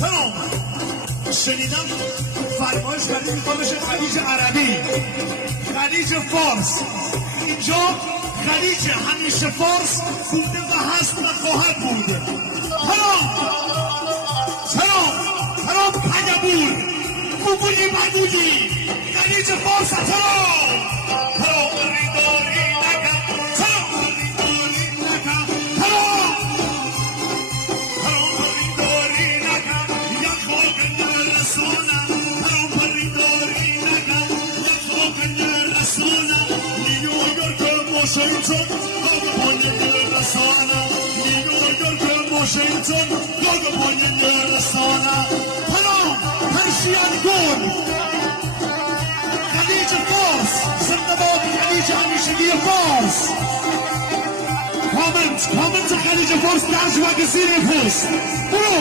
محترم شنیدم فرمایش کردی میخواد بشه خلیج عربی، خلیج فارس. اینجا خلیج همیشه فارس بوده و هست و خواهد بود. سلام پگبور بوبولی بدولی خلیج فارس. سلام ریداری نکن، سلام ریداری نکن، سلام ریداری نکن یا خاک رسانم، سلام ریداری نکن یا خاک رسانم. نیویورک واشنگتن خاک پایین رسانم، نیویورک واشنگتن خاک پایین رسانم. سلام پرشین گل خلیج فارس، زنده‌باد خلیج همیشگی فارس. کامنت خلیج فارس در مگزین پست برو.